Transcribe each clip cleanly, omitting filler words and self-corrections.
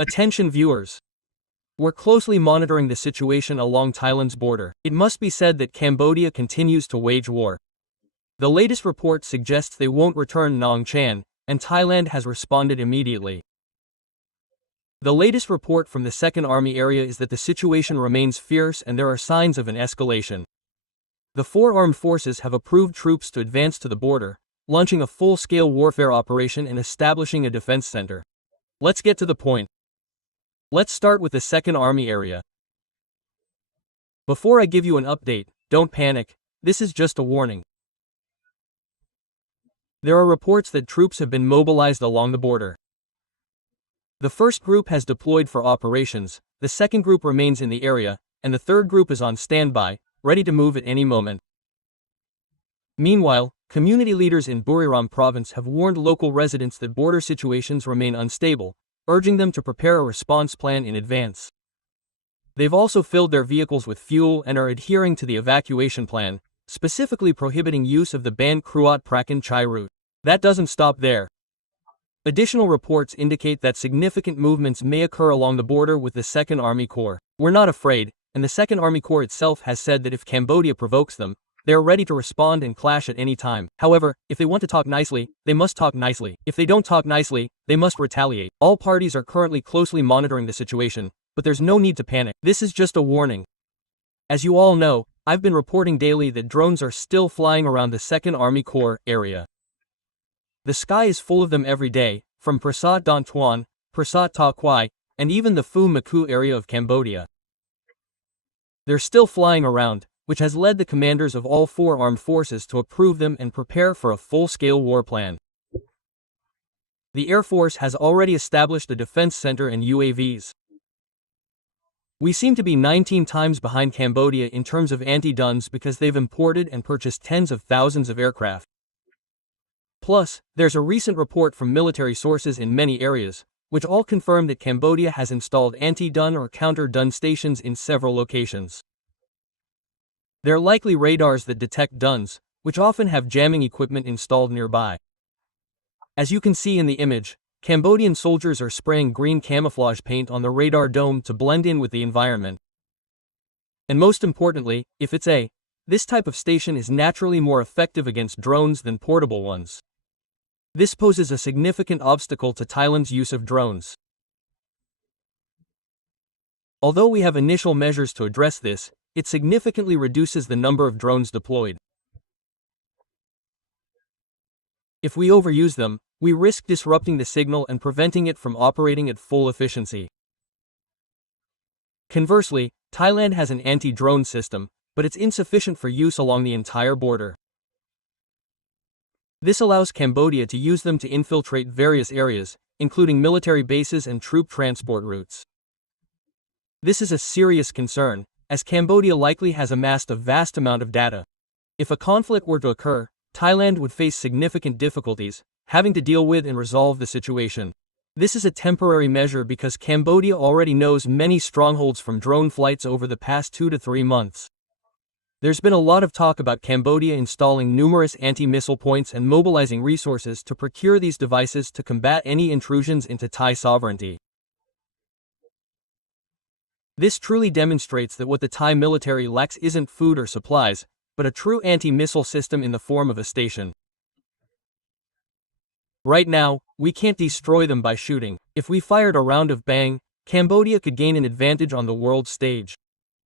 Attention viewers. We're closely monitoring the situation along Thailand's border. It must be said that Cambodia continues to wage war. The latest report suggests they won't return Nong Chan, and Thailand has responded immediately. The latest report from the Second Army area is that the situation remains fierce and there are signs of an escalation. The four armed forces have approved troops to advance to the border, launching a full-scale warfare operation and establishing a defense center. Let's get to the point. Let's start with the Second Army area. Before I give you an update, don't panic, this is just a warning. There are reports that troops have been mobilized along the border. The first group has deployed for operations, the second group remains in the area, and the third group is on standby, ready to move at any moment. Meanwhile, community leaders in Buriram province have warned local residents that border situations remain unstable, urging them to prepare a response plan in advance. They've also filled their vehicles with fuel and are adhering to the evacuation plan, specifically prohibiting use of the banned Kruat Prakan Chai route. That doesn't stop there. Additional reports indicate that significant movements may occur along the border with the Second Army Corps. We're not afraid, and the Second Army Corps itself has said that if Cambodia provokes them, they are ready to respond and clash at any time. However, if they want to talk nicely, they must talk nicely. If they don't talk nicely, they must retaliate. All parties are currently closely monitoring the situation, but there's no need to panic. This is just a warning. As you all know, I've been reporting daily that drones are still flying around the Second Army Corps area. The sky is full of them every day, from Prasat Don Tuan, Prasat Ta Kwai, and even the Phu Maku area of Cambodia. They're still flying around, which has led the commanders of all four armed forces to approve them and prepare for a full-scale war plan. The Air Force has already established a defense center and UAVs. We seem to be 19 times behind Cambodia in terms of anti-drones because they've imported and purchased tens of thousands of aircraft. Plus, there's a recent report from military sources in many areas, which all confirm that Cambodia has installed anti-drone or counter-drone stations in several locations. They're likely radars that detect drones, which often have jamming equipment installed nearby. As you can see in the image, Cambodian soldiers are spraying green camouflage paint on the radar dome to blend in with the environment. And most importantly, if it's this type of station is naturally more effective against drones than portable ones. This poses a significant obstacle to Thailand's use of drones. Although we have initial measures to address this, it significantly reduces the number of drones deployed. If we overuse them, we risk disrupting the signal and preventing it from operating at full efficiency. Conversely, Thailand has an anti-drone system, but it's insufficient for use along the entire border. This allows Cambodia to use them to infiltrate various areas, including military bases and troop transport routes. This is a serious concern, as Cambodia likely has amassed a vast amount of data. If a conflict were to occur, Thailand would face significant difficulties, having to deal with and resolve the situation. This is a temporary measure because Cambodia already knows many strongholds from drone flights over the past 2 to 3 months. There's been a lot of talk about Cambodia installing numerous anti-missile points and mobilizing resources to procure these devices to combat any intrusions into Thai sovereignty. This truly demonstrates that what the Thai military lacks isn't food or supplies, but a true anti-missile system in the form of a station. Right now, we can't destroy them by shooting. If we fired a round of bang, Cambodia could gain an advantage on the world stage.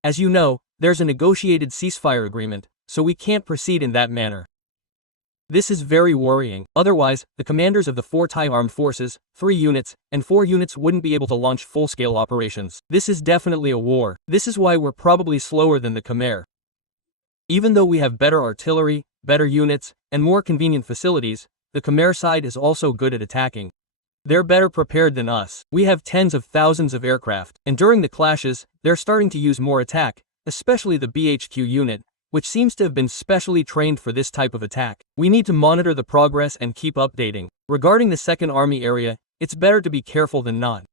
As you know, there's a negotiated ceasefire agreement, so we can't proceed in that manner. This is very worrying. Otherwise, the commanders of the 4 Thai armed forces, 3 units, and 4 units wouldn't be able to launch full-scale operations. This is definitely a war. This is why we're probably slower than the Khmer. Even though we have better artillery, better units, and more convenient facilities, the Khmer side is also good at attacking. They're better prepared than us. We have tens of thousands of aircraft, and during the clashes, they're starting to use more attack, especially the BHQ unit, which seems to have been specially trained for this type of attack. We need to monitor the progress and keep updating. Regarding the Second Army area, it's better to be careful than not.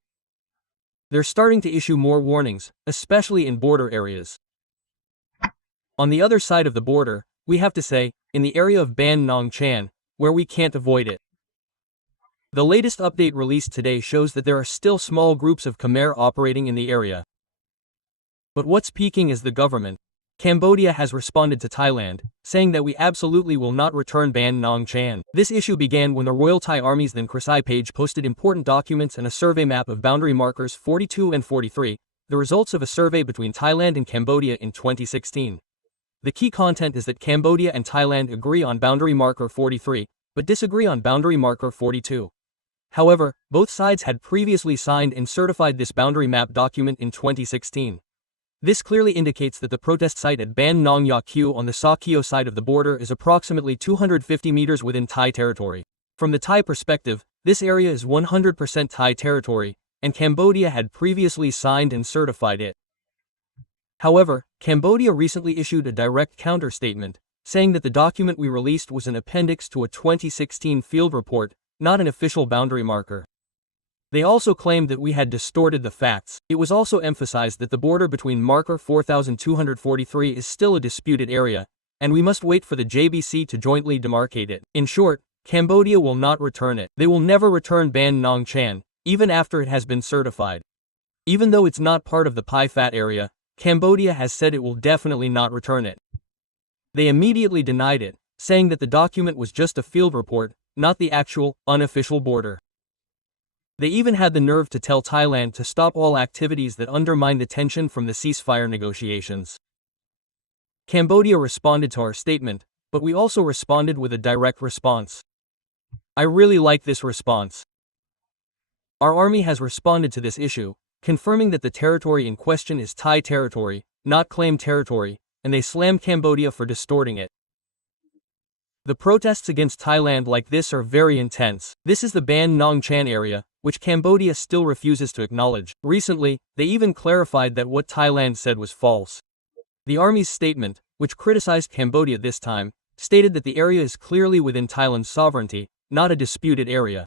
They're starting to issue more warnings, especially in border areas. On the other side of the border, we have to say, in the area of Ban Nong Chan, where we can't avoid it. The latest update released today shows that there are still small groups of Khmer operating in the area. But what's peaking is the government. Cambodia has responded to Thailand, saying that we absolutely will not return Ban Nong Chan. This issue began when the Royal Thai Army's then Krisai page posted important documents and a survey map of boundary markers 42 and 43, the results of a survey between Thailand and Cambodia in 2016. The key content is that Cambodia and Thailand agree on boundary marker 43, but disagree on boundary marker 42. However, both sides had previously signed and certified this boundary map document in 2016. This clearly indicates that the protest site at Ban Nong Ya Kyu on the Sa Keo side of the border is approximately 250 meters within Thai territory. From the Thai perspective, this area is 100% Thai territory, and Cambodia had previously signed and certified it. However, Cambodia recently issued a direct counter-statement, saying that the document we released was an appendix to a 2016 field report, not an official boundary marker. They also claimed that we had distorted the facts. It was also emphasized that the border between marker 4243 is still a disputed area, and we must wait for the JBC to jointly demarcate it. In short, Cambodia will not return it. They will never return Ban Nong Chan, even after it has been certified. Even though it's not part of the Pai Phat area, Cambodia has said it will definitely not return it. They immediately denied it, saying that the document was just a field report, not the actual, unofficial border. They even had the nerve to tell Thailand to stop all activities that undermine the tension from the ceasefire negotiations. Cambodia responded to our statement, but we also responded with a direct response. I really like this response. Our army has responded to this issue, confirming that the territory in question is Thai territory, not claimed territory, and they slammed Cambodia for distorting it. The protests against Thailand like this are very intense. This is the Ban Nong Chan area, which Cambodia still refuses to acknowledge. Recently, they even clarified that what Thailand said was false. The army's statement, which criticized Cambodia this time, stated that the area is clearly within Thailand's sovereignty, not a disputed area.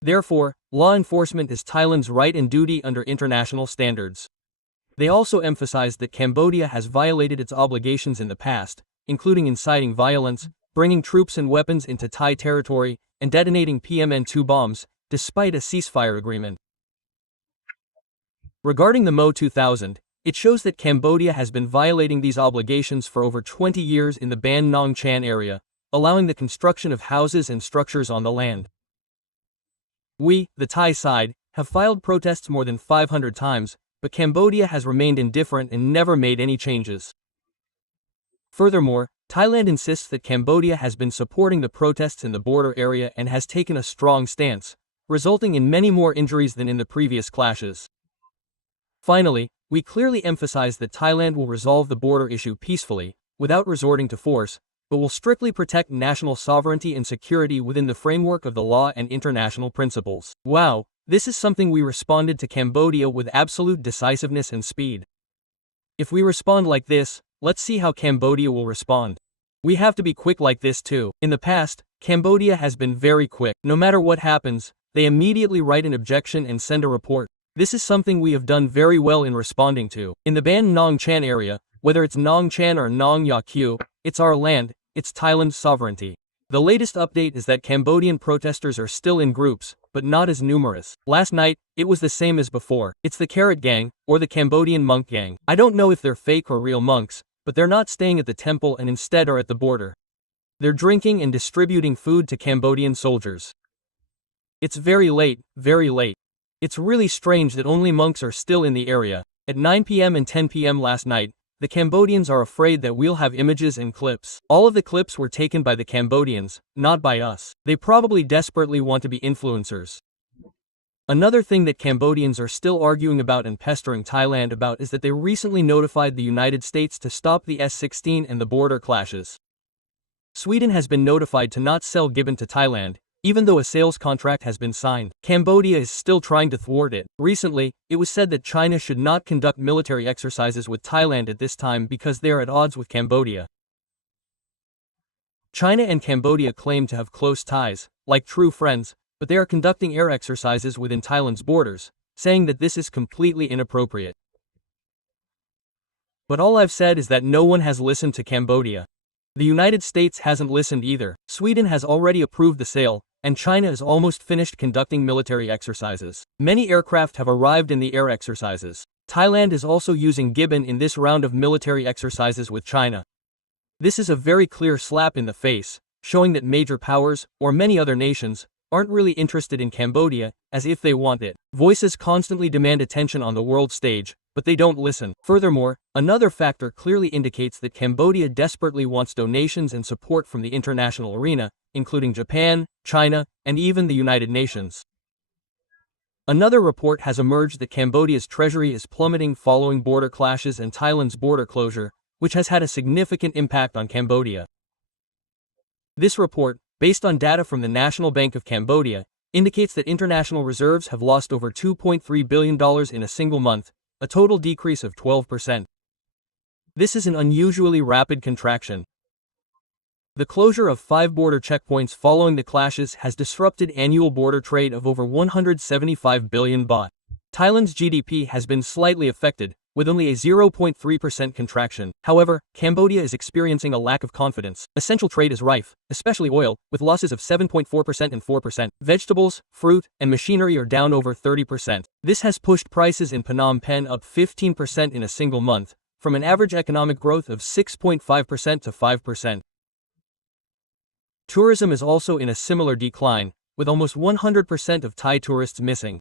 Therefore, law enforcement is Thailand's right and duty under international standards. They also emphasized that Cambodia has violated its obligations in the past, including inciting violence, bringing troops and weapons into Thai territory, and detonating PMN-2 bombs, despite a ceasefire agreement. Regarding the Mo 2000, it shows that Cambodia has been violating these obligations for over 20 years in the Ban Nong Chan area, allowing the construction of houses and structures on the land. We, the Thai side, have filed protests more than 500 times, but Cambodia has remained indifferent and never made any changes. Furthermore, Thailand insists that Cambodia has been supporting the protests in the border area and has taken a strong stance, resulting in many more injuries than in the previous clashes. Finally, we clearly emphasize that Thailand will resolve the border issue peacefully, without resorting to force, but will strictly protect national sovereignty and security within the framework of the law and international principles. Wow, this is something we responded to Cambodia with absolute decisiveness and speed. If we respond like this, let's see how Cambodia will respond. We have to be quick like this too. In the past, Cambodia has been very quick. No matter what happens, they immediately write an objection and send a report. This is something we have done very well in responding to. In the Ban Nong Chan area, whether it's Nong Chan or Nong Ya Kyu, it's our land, it's Thailand's sovereignty. The latest update is that Cambodian protesters are still in groups, but not as numerous. Last night, it was the same as before. It's the Carrot Gang, or the Cambodian Monk Gang. I don't know if they're fake or real monks, but they're not staying at the temple and instead are at the border. They're drinking and distributing food to Cambodian soldiers. It's very late, very late. It's really strange that only monks are still in the area. At 9 p.m. and 10 p.m. last night, the Cambodians are afraid that we'll have images and clips. All of the clips were taken by the Cambodians, not by us. They probably desperately want to be influencers. Another thing that Cambodians are still arguing about and pestering Thailand about is that they recently notified the United States to stop the S-16 and the border clashes. Sweden has been notified to not sell gibbon to Thailand, even though a sales contract has been signed. Cambodia is still trying to thwart it. Recently, it was said that China should not conduct military exercises with Thailand at this time because they are at odds with Cambodia. China and Cambodia claim to have close ties, like true friends, but they are conducting air exercises within Thailand's borders, saying that this is completely inappropriate. But all I've said is that no one has listened to Cambodia. The United States hasn't listened either. Sweden has already approved the sale, and China is almost finished conducting military exercises. Many aircraft have arrived in the air exercises. Thailand is also using Gibbon in this round of military exercises with China. This is a very clear slap in the face, showing that major powers, or many other nations, aren't really interested in Cambodia, as if they want it. Voices constantly demand attention on the world stage, but they don't listen. Furthermore, another factor clearly indicates that Cambodia desperately wants donations and support from the international arena, including Japan, China, and even the United Nations. Another report has emerged that Cambodia's treasury is plummeting following border clashes and Thailand's border closure, which has had a significant impact on Cambodia. This report, based on data from the National Bank of Cambodia, indicates that international reserves have lost over $2.3 billion in a single month, a total decrease of 12%. This is an unusually rapid contraction. The closure of 5 border checkpoints following the clashes has disrupted annual border trade of over 175 billion baht. Thailand's GDP has been slightly affected, with only a 0.3% contraction. However, Cambodia is experiencing a lack of confidence. Essential trade is rife, especially oil, with losses of 7.4% and 4%. Vegetables, fruit, and machinery are down over 30%. This has pushed prices in Phnom Penh up 15% in a single month, from an average economic growth of 6.5% to 5%. Tourism is also in a similar decline, with almost 100% of Thai tourists missing.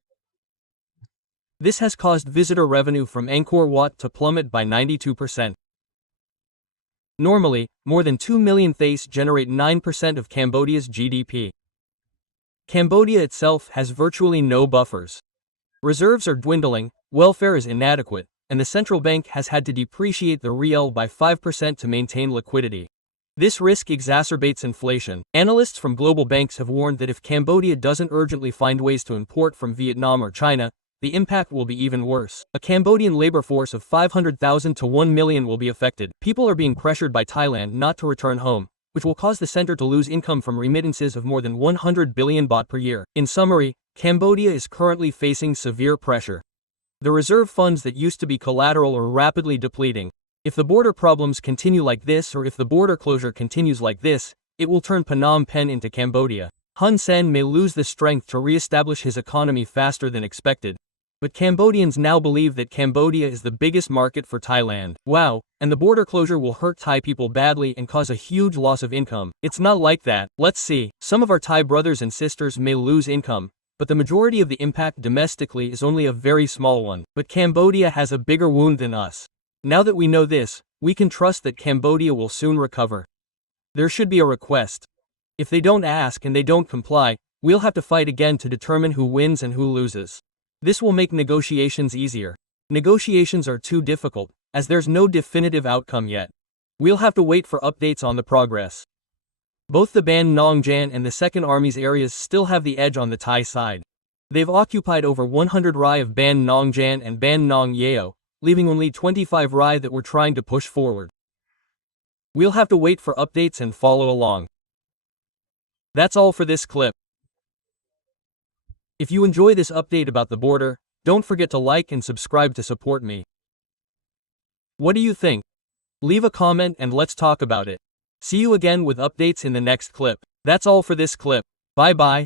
This has caused visitor revenue from Angkor Wat to plummet by 92%. Normally, more than 2 million thais generate 9% of Cambodia's GDP. Cambodia itself has virtually no buffers. Reserves are dwindling, welfare is inadequate, and the central bank has had to depreciate the riel by 5% to maintain liquidity. This risk exacerbates inflation. Analysts from global banks have warned that if Cambodia doesn't urgently find ways to import from Vietnam or China, the impact will be even worse. A Cambodian labor force of 500,000 to 1 million will be affected. People are being pressured by Thailand not to return home, which will cause the center to lose income from remittances of more than 100 billion baht per year. In summary, Cambodia is currently facing severe pressure. The reserve funds that used to be collateral are rapidly depleting. If the border problems continue like this, or if the border closure continues like this, it will turn Phnom Penh into Cambodia. Hun Sen may lose the strength to re-establish his economy faster than expected. But Cambodians now believe that Cambodia is the biggest market for Thailand. Wow, and the border closure will hurt Thai people badly and cause a huge loss of income. It's not like that. Let's see. Some of our Thai brothers and sisters may lose income, but the majority of the impact domestically is only a very small one. But Cambodia has a bigger wound than us. Now that we know this, we can trust that Cambodia will soon recover. There should be a request. If they don't ask and they don't comply, we'll have to fight again to determine who wins and who loses. This will make negotiations easier. Negotiations are too difficult, as there's no definitive outcome yet. We'll have to wait for updates on the progress. Both the Ban Nong Jan and the Second Army's areas still have the edge on the Thai side. They've occupied over 100 rai of Ban Nong Jan and Ban Nong Yeo, leaving only 25 rai that we're trying to push forward. We'll have to wait for updates and follow along. That's all for this clip. If you enjoy this update about the border, don't forget to like and subscribe to support me. What do you think? Leave a comment and let's talk about it. See you again with updates in the next clip. That's all for this clip. Bye bye.